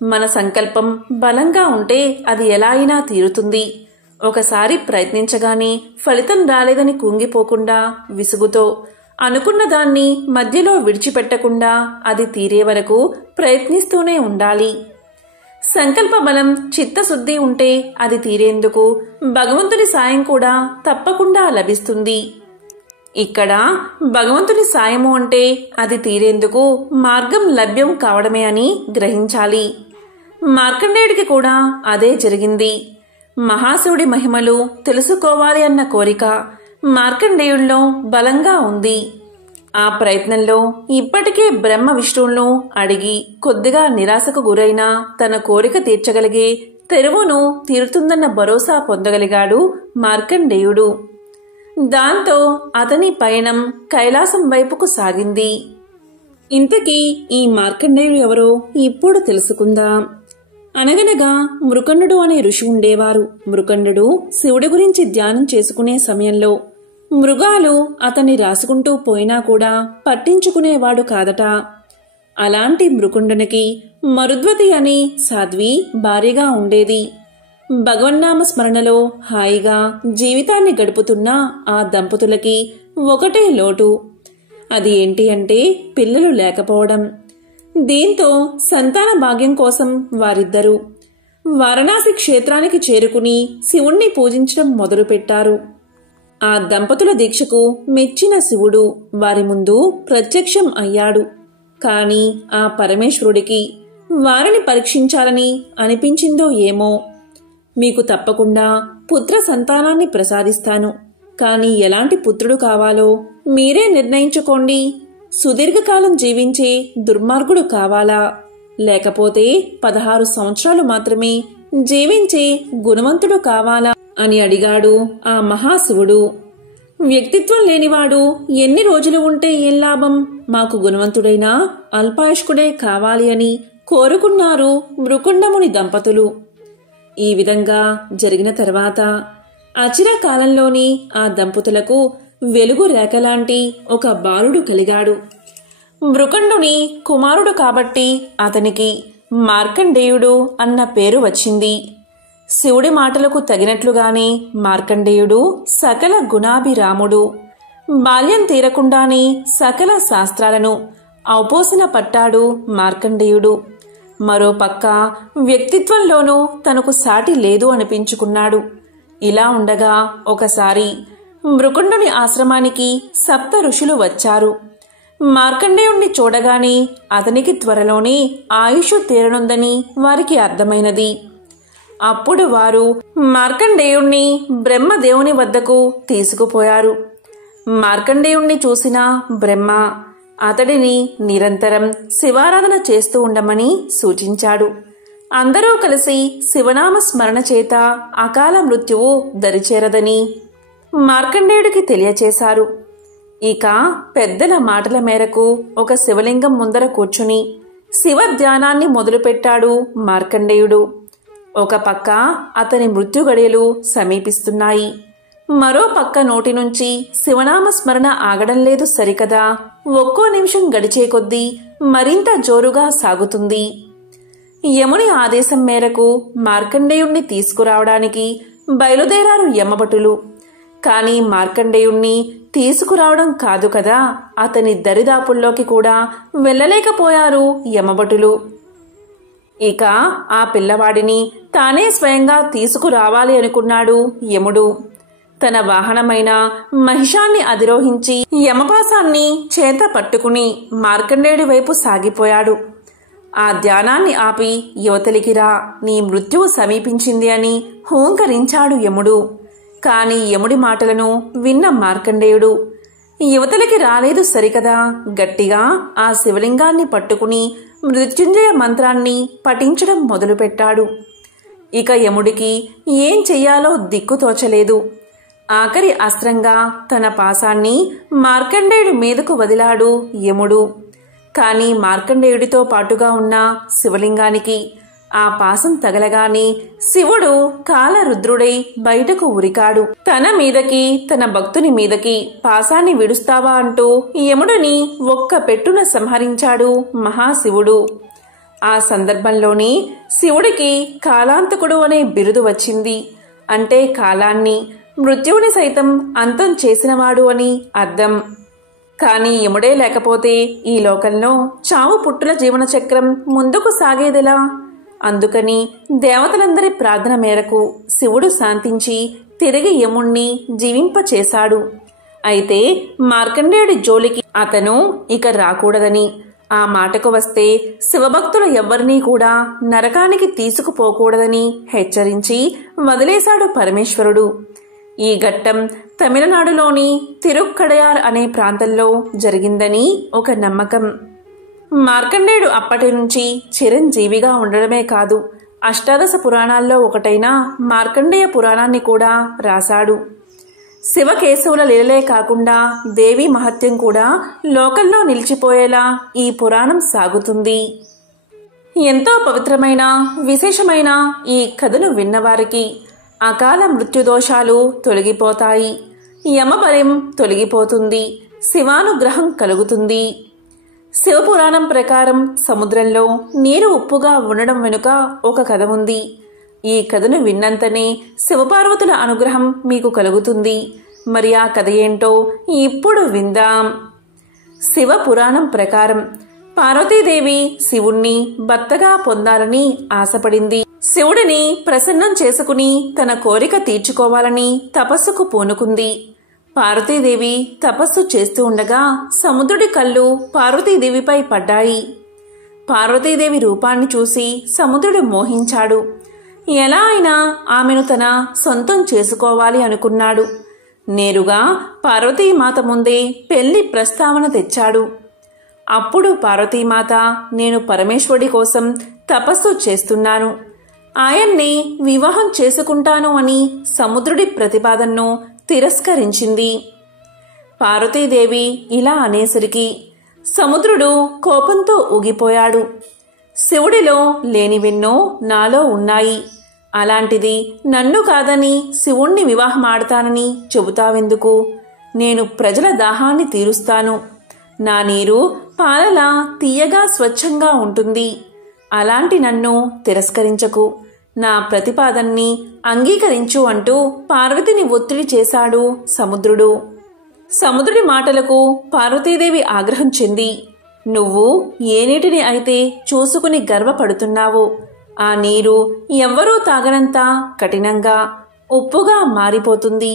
మన సంకల్పం బలంగా ఉంటే అది ఎలా అయినా తీరుతుంది. ఒకసారి ప్రయత్నించగానే ఫలితం రాలేదని కుంగిపోకుండా విసుగుతో అనుకున్న దాన్ని మధ్యలో విడిచిపెట్టకుండా అది తీరే వరకు ప్రయత్నిస్తూనే ఉండాలి. సంకల్ప బలం, చిత్తశుద్ధి ఉంటే అది తీరేందుకు భగవంతుని సాయం కూడా తప్పకుండా లభిస్తుంది. ఇక్కడ భగవంతుని సాయము అంటే అది తీరేందుకు మార్గం లభ్యం కావడమే అని గ్రహించాలి. మార్కండేయుడికి కూడా అదే జరిగింది. మహాశివుడి మహిమలు తెలుసుకోవాలి అన్న కోరిక మార్కండేయుడిలో బలంగా ఉంది. ఆ ప్రయత్నంలో ఇప్పటికే బ్రహ్మ విష్ణువులను అడిగి కొద్దిగా నిరాశకు గురైన తన కోరిక తీర్చగలిగే తెరువును తీరుతుందన్న భరోసా పొందగలిగాడు మార్కండేయుడు. దాంతో అతని పయనం కైలాసం వైపుకు సాగింది. ఇంతకీ ఈ మార్కండేయుడు ఎవరో ఇప్పుడు తెలుసుకుందాం. అనగనగా మృకండు అనే ఋషి ఉండేవారు. మృకండు శివుడి గురించి ధ్యానం చేసుకునే సమయంలో మృగాలు అతన్ని రాసుకుంటూ పోయినా కూడా పట్టించుకునేవాడు కాదట. అలాంటి మృకుండునికి మరుద్వతి అని సాధ్వి భార్యగా ఉండేది. భగవన్నామ స్మరణలో హాయిగా జీవితాన్ని గడుపుతున్న ఆ దంపతులకి ఒకటే లోటు. అది ఏంటి అంటే పిల్లలు లేకపోవడం. దీంతో సంతాన భాగ్యం కోసం వారిద్దరూ వారణాసి క్షేత్రానికి చేరుకుని శివుణ్ణి పూజించడం మొదలుపెట్టారు. ఆ దంపతుల దీక్షకు మెచ్చిన శివుడు వారి ముందు ప్రత్యక్షం అయ్యాడు. కాని ఆ పరమేశ్వరుడికి వారిని పరీక్షించాలని అనిపించిందో ఏమో. మీకు తప్పకుండా పుత్ర సంతానాన్ని ప్రసాదిస్తాను. కాని ఎలాంటి పుత్రుడు కావాలో మీరే నిర్ణయించుకోండి. సుదీర్ఘకాలం జీవించే దుర్మార్గుడు కావాలా, లేకపోతే 16 సంవత్సరాలు మాత్రమే జీవించే గుణవంతుడు కావాలా అని అడిగాడు ఆ మహాశివుడు. వ్యక్తిత్వం లేనివాడు ఎన్ని రోజులు ఉంటే ఏం లాభం? మాకు గుణవంతుడైనా అల్పాయుష్కుడే కావాలి అని కోరుకున్నారు మృకుండముని దంపతులు. ఈ విధంగా జరిగిన తర్వాత అచిర కాలంలోని ఆ దంపతులకు వెలుగు రేఖలాంటి ఒక బాలుడు కలిగాడు. మృకండుని కుమారుడు కాబట్టి అతనికి మార్కండేయుడు అన్న పేరు వచ్చింది. శివుడి మాటలకు తగినట్లుగానే మార్కండేయుడు సకల గుణాభిరాముడు. బాల్యం తీరకుండానే సకల శాస్త్రాలను ఔపోసన పట్టాడు మార్కండేయుడు. మరోపక్క వ్యక్తిత్వంలోనూ తనకు సాటి లేదు అనిపించుకున్నాడు. ఇలా ఉండగా ఒకసారి మృకుండుని ఆశ్రమానికి 7 ఋషులు వచ్చారు. మార్కండేయుణ్ణి చూడగానే అతనికి త్వరలోనే ఆయుష్ తీరనుందని వారికి అర్థమైనది. అప్పుడు వారు మార్కండేయుణ్ణి బ్రహ్మదేవుని వద్దకు తీసుకుపోయారు. మార్కండేయుణ్ణి చూసిన బ్రహ్మ అతడిని నిరంతరం శివారాధన చేస్తూ ఉండమని సూచించాడు. అందరూ కలిసి శివనామ స్మరణ చేత అకాల మృత్యువు దరిచేరదని మార్కండేయుడికి తెలియచేశారు. ఇక పెద్దల మాటల మేరకు ఒక శివలింగం ముందర కూర్చుని శివ ధ్యానాన్ని మొదలుపెట్టాడు మార్కండేయుడు. ఒక పక్క అతని మృత్యు గడియలు సమీపిస్తున్నాయి. మరో పక్క నోటి నుంచి శివనామ స్మరణ ఆగడం లేదు సరికదా. ఒక్కో నిమిషం గడిచే కొద్దీ మరింత జోరుగా సాగుతుంది. యముని ఆదేశం మేరకు మార్కండేయుణ్ణి తీసుకురావడానికి బయలుదేరారు యమభటులు. కాని మార్కండేయుణ్ణి తీసుకురావడం కాదు కదా, అతని దరిదాపుల్లోకి కూడా వెళ్ళలేకపోయారు యమభటులు. ఇక ఆ పిల్లవాడిని తానే స్వయంగా తీసుకురావాలి అనుకున్నాడు యముడు. తన వాహనమైన మహిషాన్ని అధిరోహించి యమపాసాన్ని చేత పట్టుకుని మార్కండేయుడి వైపు సాగిపోయాడు. ఆ ధ్యానాన్ని ఆపి యువతలికి రా, నీ మృత్యువు సమీపించింది అని హూంకరించాడు యముడు. కాని యముడి మాటలను విన్న మార్కండేయుడు యువతలికి రాలేదు సరికదా, గట్టిగా ఆ శివలింగాన్ని పట్టుకుని మృత్యుంజయ మంత్రాన్ని పఠించడం మొదలుపెట్టాడు. ఇక యముడికి ఏం చెయ్యాలో దిక్కుతోచలేదు. ఆఖరి అస్త్రంగా తన పాసాన్ని మార్కండేయుడి మీదకు వదిలాడు యముడు. కాని మార్కండేయుడితో పాటుగా ఉన్న శివలింగానికి ఆ పాసం తగలగానే శివుడు కాలరుద్రుడై బయటకు ఉరికాడు. తన మీదకి తన భక్తుని మీదకి పాసాన్ని విడుస్తావా అంటూ యముడిని ఒక్క పెట్టున సంహరించాడు మహాశివుడు. ఆ సందర్భంలోనే శివుడికి కాలాంతకుడు అనే బిరుదు వచ్చింది. అంటే కాలాన్ని, మృత్యువుని సైతం అంతం చేసినవాడు అని అర్థం. కాని యముడే లేకపోతే ఈ లోకంలో చావు పుట్టుల జీవన చక్రం ముందుకు సాగేదెలా? అందుకని దేవతలందరి ప్రార్థన మేరకు శివుడు శాంతించి తిరిగి యముణ్ణి జీవింపచేశాడు. అయితే మార్కండేయుడి జోలికి అతను ఇక రాకూడదని, ఆ మాటకు వస్తే శివభక్తుల ఎవ్వరినీ కూడా నరకానికి తీసుకుపోకూడదని హెచ్చరించి వదిలేశాడు పరమేశ్వరుడు. ఈ ఘట్టం తమిళనాడులోని తిరుక్కడయార్ అనే ప్రాంతంలో జరిగిందని ఒక నమ్మకం. మార్కండేయుడు అప్పటి నుంచి చిరంజీవిగా ఉండడమే కాదు, అష్టాదశ పురాణాల్లో ఒకటైన మార్కండేయ పురాణాన్ని కూడా రాశాడు. శివకేశవుల లీలలే కాకుండా దేవి మహత్యం కూడా లోకంలో నిలిచిపోయేలా ఈ పురాణం సాగుతుంది. ఎంతో పవిత్రమైన విశేషమైన ఈ కథను విన్నవారికి అకాల మృత్యుదోషాలు తొలగిపోతాయి, యమబలం తొలగిపోతుంది, శివానుగ్రహం కలుగుతుంది. శివపురాణం ప్రకారం సముద్రంలో నీరు ఉప్పుగా ఉండడం వెనుక ఒక కథ ఉంది. ఈ కథను విన్నంతనే శివపార్వతుల అనుగ్రహం మీకు కలుగుతుంది. మరి ఆ కథ ఏంటో ఇప్పుడు విందాం. శివ పురాణం ప్రకారం పార్వతీదేవి శివుణ్ణి భర్తగా పొందాలని ఆశపడింది. శివుడిని ప్రసన్నం చేసుకుని తన కోరిక తీర్చుకోవాలని తపస్సుకు పూనుకుంది. పార్వతీదేవి తపస్సు చేస్తూ ఉండగా సముద్రుడి కళ్ళు పార్వతీదేవిపై పడ్డాయి. పార్వతీదేవి రూపాన్ని చూసి సముద్రుడు మోహించాడు. ఎలా అయినా ఆమెను తన సొంతం చేసుకోవాలి అనుకున్నాడు. నేరుగా పార్వతీమాత ముందే పెళ్లి ప్రస్తావన తెచ్చాడు. అప్పుడు పార్వతీమాత, నేను పరమేశ్వరుడి కోసం తపస్సు చేస్తున్నాను, ఆయన్ని వివాహం చేసుకుంటాను అని సముద్రుడి ప్రతిపాదనను తిరస్కరించింది. పార్వతీదేవి ఇలా అనేసరికి సముద్రుడు కోపంతో ఊగిపోయాడు. శివుడిలో లేనివెన్నో నాలో ఉన్నాయి, అలాంటిది నన్ను కాదని శివుణ్ణి వివాహమాడతానని చెబుతావెందుకు? నేను ప్రజల దాహాన్ని తీరుస్తాను. నా నీరు పాలలా తీయగా స్వచ్ఛంగా ఉంటుంది. అలాంటి నన్ను తిరస్కరించకు, నా ప్రతిపాదన్ని అంగీకరించు అంటూ పార్వతిని ఒత్తిడి చేశాడు సముద్రుడు. సముద్రుడి మాటలకు పార్వతీదేవి ఆగ్రహం చెంది, నువ్వు ఏ నీటిని అయితే చూసుకుని గర్వపడుతున్నావో ఆ నీరు ఎవ్వరూ తాగనంత కఠినంగా ఉప్పుగా మారిపోతుంది.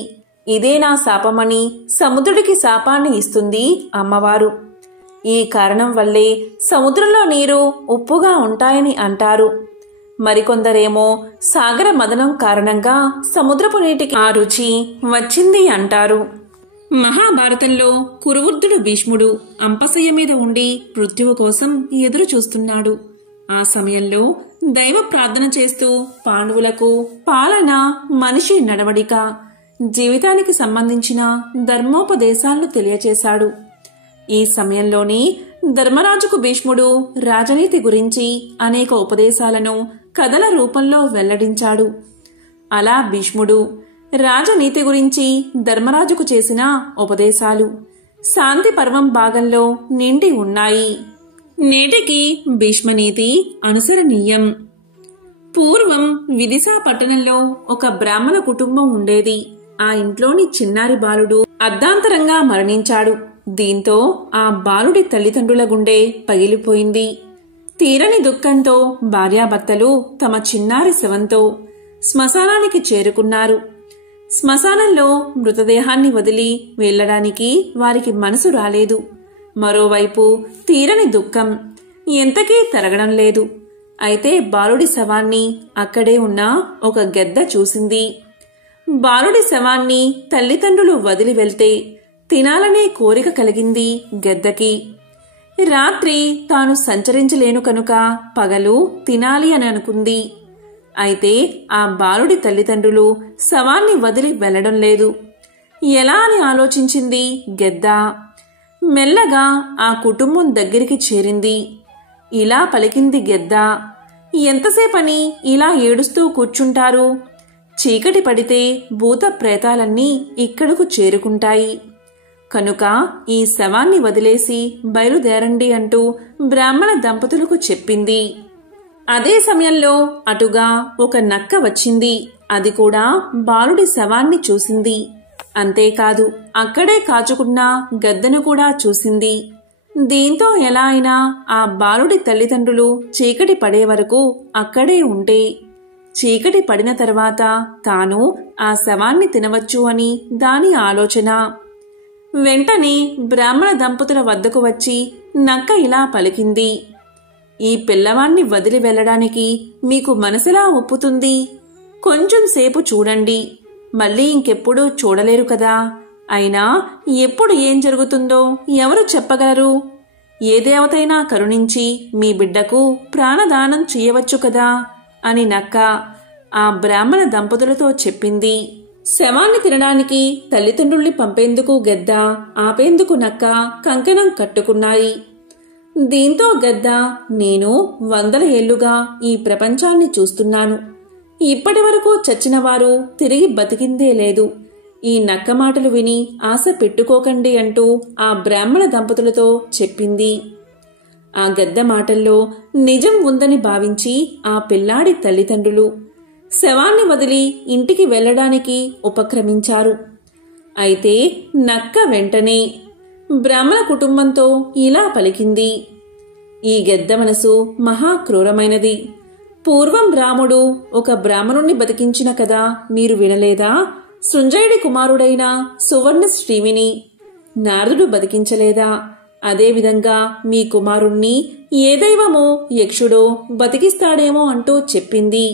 ఇదే నా శాపమని సముద్రుడికి శాపాన్ని ఇస్తుంది అమ్మవారు. ఈ కారణం వల్లే సముద్రంలో నీరు ఉప్పుగా ఉంటాయని అంటారు. మరికొందరేమో సాగర మదనం కారణంగా సముద్రపు నీటికి ఆ రుచి వచ్చింది అంటారు. మహాభారతంలో కురువృద్ధుడు భీష్ముడు అంపశయ్య మీద ఉండి మృత్యువు కోసం ఎదురు చూస్తున్నాడు. ఆ సమయంలో దైవ ప్రార్థన చేస్తూ పాండవులకు పాలన, మనిషి నడవడిక, జీవితానికి సంబంధించిన ధర్మోపదేశాలను తెలియచేశాడు. ఈ సమయంలోనే ధర్మరాజుకు భీష్ముడు రాజనీతి గురించి అనేక ఉపదేశాలను కథల రూపంలో వెల్లడించాడు. అలా భీష్ముడు రాజనీతి గురించి ధర్మరాజుకు చేసిన ఉపదేశాలు శాంతి పర్వం భాగంలో నిండి ఉన్నాయి. నేటికి భీష్మనీతి అనుసరణీయం. పూర్వం విదిశా పట్టణంలో ఒక బ్రాహ్మణ కుటుంబం ఉండేది. ఆ ఇంట్లోని చిన్నారి బాలుడు అర్ధాంతరంగా మరణించాడు. దీంతో ఆ బాలుడి తల్లిదండ్రుల గుండె పగిలిపోయింది. తీరని దుఃఖంతో భార్యాభర్తలు తమ చిన్నారి శవంతో శ్మశానానికి చేరుకున్నారు. శ్మశానంలో మృతదేహాన్ని వదిలి వెళ్లడానికి వారికి మనసు రాలేదు. మరోవైపు తీరని దుఃఖం ఎంతకీ తరగడం లేదు. అయితే బాలుడి శవాన్ని అక్కడే ఉన్న ఒక గెద్ద చూసింది. బాలుడి శవాన్ని తల్లిదండ్రులు వదిలి వెళ్తే తినాలనే కోరిక కలిగింది గెద్దకి. రాత్రి తాను సంచరించలేను కనుక పగలు తినాలి అని అనుకుంది. అయితే ఆ బాలుడి తల్లిదండ్రులు శవాన్ని వదిలి వెళ్లడం లేదు. ఎలా అని ఆలోచించింది గెద్ద. మెల్లగా ఆ కుటుంబం దగ్గరికి చేరింది. ఇలా పలికింది గెద్ద, ఎంతసేపని ఇలా ఏడుస్తూ కూర్చుంటారు? చీకటి పడితే భూత ప్రేతాలన్నీ ఇక్కడకు చేరుకుంటాయి. కనుక ఈ శవాన్ని వదిలేసి బయలుదేరండి అంటూ బ్రాహ్మణ దంపతులకు చెప్పింది. అదే సమయంలో అటుగా ఒక నక్క వచ్చింది. అది కూడా బాలుడి శవాన్ని చూసింది. అంతేకాదు అక్కడే కాచుకున్న గద్దను కూడా చూసింది. దీంతో ఎలా అయినా ఆ బాలుడి తల్లిదండ్రులు చీకటి పడే వరకు అక్కడే ఉంటే చీకటి పడిన తర్వాత తాను ఆ శవాన్ని తినవచ్చు అని దాని ఆలోచన. వెంటనే బ్రాహ్మణ దంపతుల వద్దకు వచ్చి నక్క ఇలా పలికింది, ఈ పిల్లవాణ్ణి వదిలి వెళ్లడానికి మీకు మనసులా ఒప్పుతుంది? కొంచెం సేపు చూడండి, మళ్ళీ ఇంకెప్పుడు చూడలేరు కదా. అయినా ఎప్పుడు ఏం జరుగుతుందో ఎవరు చెప్పగలరు? ఏ దేవతైనా కరుణించి మీ బిడ్డకు ప్రాణదానం చేయవచ్చు కదా అని నక్క ఆ బ్రాహ్మణ దంపతులతో చెప్పింది. శవాన్ని తినడానికి తల్లిదండ్రుల్ని పంపేందుకు గద్ద, ఆపేందుకు నక్క కంకణం కట్టుకున్నాయి. దీంతో గద్ద, నేను 100 ఏళ్లుగా ఈ ప్రపంచాన్ని చూస్తున్నాను. ఇప్పటి వరకు చచ్చిన వారు తిరిగి బతికిందే లేదు. ఈ నక్క మాటలు విని ఆశ పెట్టుకోకండి అంటూ ఆ బ్రాహ్మణ దంపతులతో చెప్పింది. ఆ గద్ద మాటల్లో నిజం ఉందని భావించి ఆ పిల్లాడి తల్లిదండ్రులు శవాన్ని వదిలి ఇంటికి వెళ్లడానికి ఉపక్రమించారు. అయితే నక్క వెంటనే బ్రాహ్మణ కుటుంబంతో ఇలా పలికింది. ఈ గద్ద మనసు మహాక్రూరమైనది. పూర్వం రాముడు ఒక బ్రాహ్మణుణ్ణి బతికించిన కథ మీరు వినలేదా? సృంజయుడి కుమారుడైన సువర్ణ శ్రీవిని నారదుడు బతికించలేదా? అదేవిధంగా మీ కుమారుణ్ణి ఏ దైవమో యక్షుడో బతికిస్తాడేమో అంటూ చెప్పింది.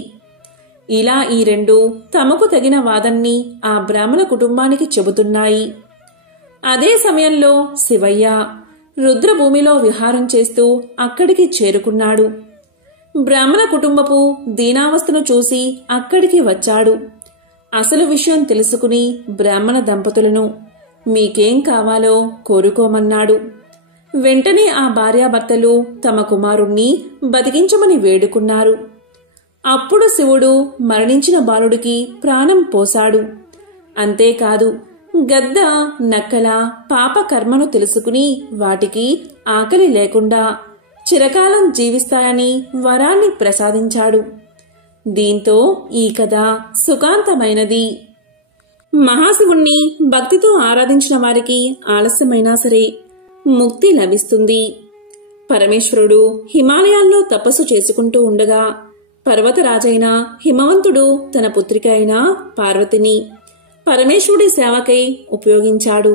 ఇలా ఈ రెండు తమకు తగిన వాదన్ని ఆ బ్రాహ్మణ కుటుంబానికి చెబుతున్నాయి. అదే సమయంలో శివయ్య రుద్రభూమిలో విహారం చేస్తూ అక్కడికి చేరుకున్నాడు. బ్రాహ్మణ కుటుంబపు దీనావస్థను చూసి అక్కడికి వచ్చాడు. అసలు విషయం తెలుసుకుని బ్రాహ్మణ దంపతులను మీకేం కావాలో కోరుకోమన్నాడు. వెంటనే ఆ భార్యాభర్తలు తమ కుమారుణ్ణి బతికించమని వేడుకున్నారు. అప్పుడు శివుడు మరణించిన బాలుడికి ప్రాణం పోశాడు. అంతేకాదు గద్ద, నక్కల పాపకర్మను తెలుసుకుని వాటికి ఆకలి లేకుండా చిరకాలం జీవిస్తాయని వరాన్ని ప్రసాదించాడు. దీంతో ఈ కథ సుఖాంతమైనది. మహాశివుణ్ణి భక్తితో ఆరాధించిన వారికి ఆలస్యమైనా సరే ముక్తి లభిస్తుంది. పరమేశ్వరుడు హిమాలయాల్లో తపస్సు చేసుకుంటూ ఉండగా పర్వతరాజైన హిమవంతుడు తన పుత్రిక అయిన పార్వతిని పరమేశ్వరుడి సేవకై ఉపయోగించాడు.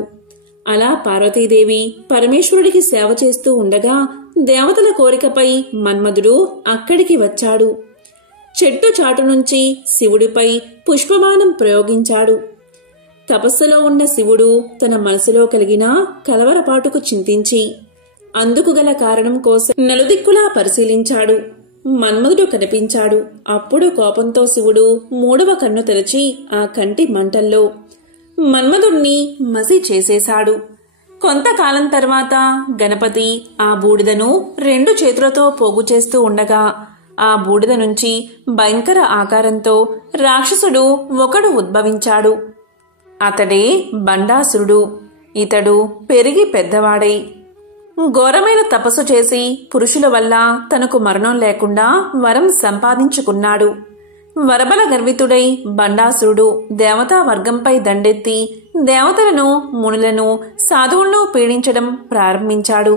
అలా పార్వతీదేవి పరమేశ్వరుడికి సేవ చేస్తూ ఉండగా దేవతల కోరికపై మన్మధుడు అక్కడికి వచ్చాడు. చెట్టు చాటు నుంచి శివుడిపై పుష్పబాణం ప్రయోగించాడు. తపస్సులో ఉన్న శివుడు తన మనసులో కలిగిన కలవరపాటుకు చింతించి అందుకు గల కారణం కోసం నలుదిక్కులా పరిశీలించాడు. మన్మధుడు కనిపించాడు. అప్పుడు కోపంతో శివుడు 3వ కన్ను తెరచి ఆ కంటి మంటల్లో మన్మధుణ్ణి మసి చేసేశాడు. కొంతకాలం తర్వాత గణపతి ఆ బూడిదను 2 చేతులతో పోగు చేస్తూ ఉండగా ఆ బూడిద నుంచి భయంకర ఆకారంతో రాక్షసుడు ఒకడు ఉద్భవించాడు. అతడే బండాసురుడు. ఇతడు పెరిగి పెద్దవాడై ఘోరమైన తపస్సు చేసి పురుషుల వల్ల తనకు మరణం లేకుండా వరం సంపాదించుకున్నాడు. వరబల గర్వితుడై బండాసురుడు దేవతా వర్గంపై దండెత్తి దేవతలను, మునులను, సాధువులను పీడించడం ప్రారంభించాడు.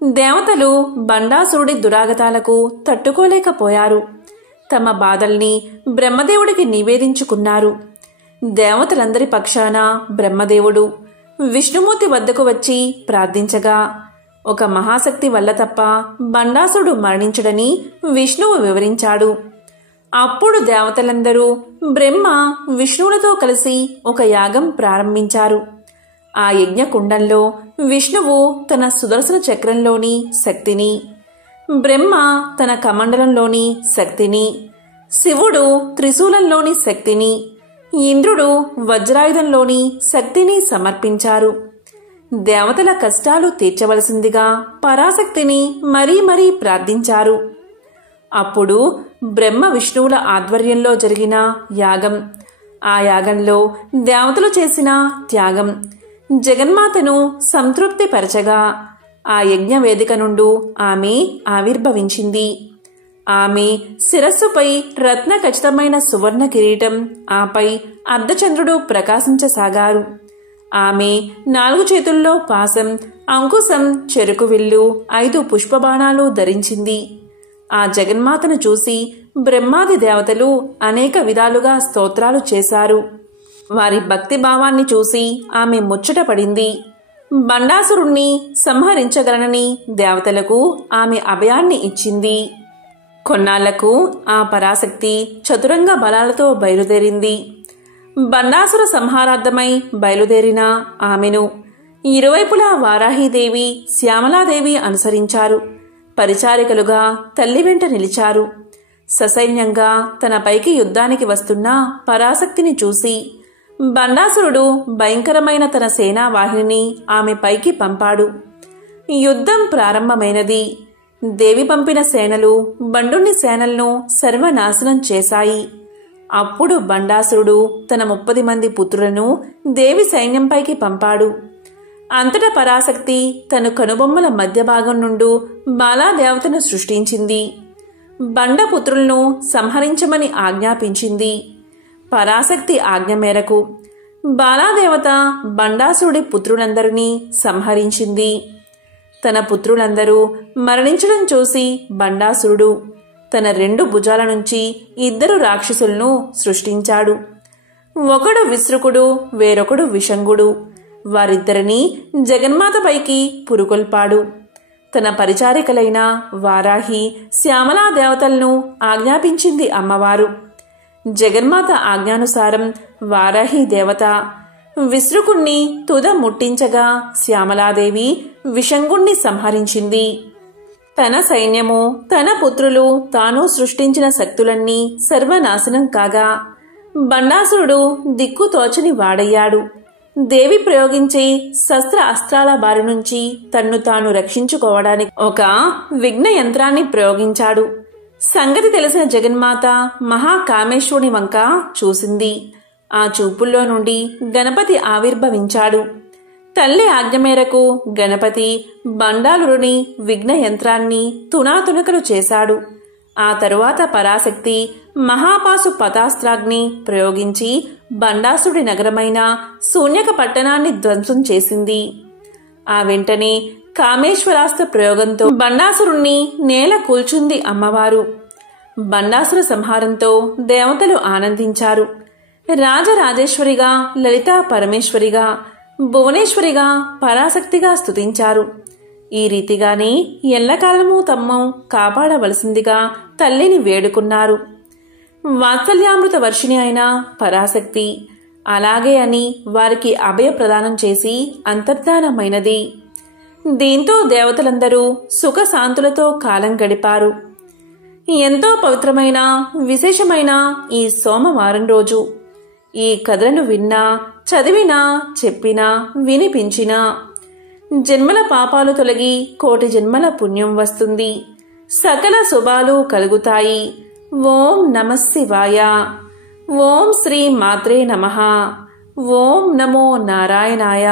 దేవతలు బండాసురుడి దురాగతాలకు తట్టుకోలేకపోయారు. తమ బాధల్ని బ్రహ్మదేవుడికి నివేదించుకున్నారు. దేవతలందరి పక్షాన బ్రహ్మదేవుడు విష్ణుమూర్తి వద్దకు వచ్చి ప్రార్థించగా ఒక మహాశక్తి వల్ల తప్ప బండాసురుడు మరణించడని విష్ణువు వివరించాడు. అప్పుడు దేవతలందరూ బ్రహ్మ, విష్ణువులతో కలిసి ఒక యాగం ప్రారంభించారు. ఆ యజ్ఞకుండంలో విష్ణువు తన సుదర్శన చక్రంలోని శక్తిని, బ్రహ్మ తన కమండలంలోని శక్తిని, శివుడు త్రిశూలంలోని శక్తిని, ఇంద్రుడు వజ్రాయుధంలోని శక్తిని సమర్పించారు. దేవతల కష్టాలు తీర్చవలసిందిగా పరాశక్తిని మరీ మరీ ప్రార్థించారు. అప్పుడు బ్రహ్మ విష్ణువుల ఆధ్వర్యంలో జరిగిన యాగం, ఆ యాగంలో దేవతలు చేసిన త్యాగం జగన్మాతను సంతృప్తిపరచగా ఆ యజ్ఞ వేదిక నుండి ఆమె ఆవిర్భవించింది. ఆమె శిరస్సుపై రత్న ఖచ్చితమైన సువర్ణ కిరీటం, ఆపై అర్ధచంద్రుడు ప్రకాశించసాగారు. ఆమె 4 చేతుల్లో పాశం, అంకుశం, చెరుకు విల్లు, 5 పుష్పబాణాలు ధరించింది. ఆ జగన్మాతను చూసి బ్రహ్మాది దేవతలు అనేక విధాలుగా స్తోత్రాలు చేశారు. వారి భక్తి భావాన్ని చూసి ఆమె ముచ్చటపడింది. బండాసురుణ్ణి సంహరించగలనని దేవతలకు ఆమె అభయాన్ని ఇచ్చింది. కొన్నాళ్లకు ఆ పరాశక్తి చతురంగ బలాలతో బయలుదేరింది. బండాసుర సంహారార్థమై బయలుదేరిన ఆమెను ఇరువైపులా వారాహీదేవి, శ్యామలాదేవి అనుసరించారు. పరిచారికలుగా తల్లి వెంట నిలిచారు. ససైన్యంగా తన పైకి యుద్ధానికి వస్తున్న పరాశక్తిని చూసి బండాసురుడు భయంకరమైన తన సేనావాహినిని ఆమె పైకి పంపాడు. యుద్ధం ప్రారంభమైనది. దేవి పంపిన సేనలు బండుని సేనలను సర్వనాశనం చేశాయి. అప్పుడు బండాసురుడు తన 30 మంది పుత్రులను దేవి సైన్యంపైకి పంపాడు. అంతటా పరాశక్తి తన కనుబొమ్మల మధ్య భాగం నుండి బాలాదేవతను సృష్టించింది. బండపుత్రులను సంహరించమని ఆజ్ఞాపించింది. పరాశక్తి ఆజ్ఞ మేరకు బాలాదేవత బండాసురుడి పుత్రులందరినీ సంహరించింది. తన పుత్రులందరూ మరణించడం చూసి బండాసురుడు తన 2 భుజాల నుంచి 2 రాక్షసులను సృష్టించాడు. ఒకడు విశ్రుకుడు, వేరొకడు విషంగుడు. వారిద్దరినీ జగన్మాతపైకి పురుకొల్పాడు. తన పరిచారికలైన వారాహి, శ్యామలా దేవతలను ఆజ్ఞాపించింది అమ్మవారు. జగన్మాత ఆజ్ఞానుసారం వారాహి దేవత విశ్రుకుణ్ణి తుద ముట్టించగా శ్యామలాదేవి విషంగుణ్ణి సంహరించింది. తన సైన్యము, తన పుత్రులు, తాను సృష్టించిన శక్తులన్నీ సర్వనాశనం కాగా బండాసురుడు దిక్కుతోచని వాడయ్యాడు. దేవి ప్రయోగించే శస్త్ర అస్త్రాల బారి నుంచి తన్ను తాను రక్షించుకోవడానికి ఒక విఘ్న యంత్రాన్ని ప్రయోగించాడు. సంగతి తెలిసిన జగన్మాత మహాకామేశ్వరుని వంక చూసింది. ఆ చూపుల్లో నుండి గణపతి ఆవిర్భవించాడు. తల్లి ఆజ్ఞ మేరకు గణపతి బండాలురుని విఘ్న యంత్రాన్ని తునాతునకలు చేశాడు. ఆ తరువాత పరాశక్తి మహాపాసు పతాస్త్రాగ్ని ప్రయోగించి బండాసుడి నగరమైన శూన్యక పట్టణాన్ని ధ్వంసం చేసింది. ఆ వెంటనే కామేశ్వరాస్త్ర ప్రయోగంతో బండాసురుణ్ణి నేల కూల్చుంది అమ్మవారు. బండాసుర సంహారంతో దేవతలు ఆనందించారు. రాజరాజేశ్వరిగా, లలితా పరమేశ్వరిగా, భువనేశ్వరిగా, పరాశక్తిగా స్తుతించారు. ఈ రీతిగానే ఎల్లకాలము తమ్ము కాపాడవలసిందిగా తల్లిని వేడుకున్నారు. వాత్సల్యామృత వర్షిణి అయిన పరాశక్తి అలాగే అని వారికి అభయ ప్రదానం చేసి అంతర్ధానమైనది. దీంతో దేవతలందరూ సుఖశాంతులతో కాలం గడిపారు. ఎంతో పవిత్రమైన, విశేషమైన ఈ సోమవారం రోజు ఈ కథలను విన్నా, చదివినా, చెప్పినా, వినిపించినా జన్మల పాపాలు తొలగి కోటి జన్మల పుణ్యం వస్తుంది. సకల శుభాలు కలుగుతాయి. ఓం నమః శివాయ. ఓం శ్రీ మాత్రే నమః. ఓం నమో నారాయణాయ.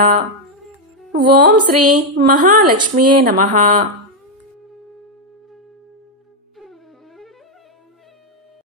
ఓం శ్రీ మహాలక్ష్మియే నమః.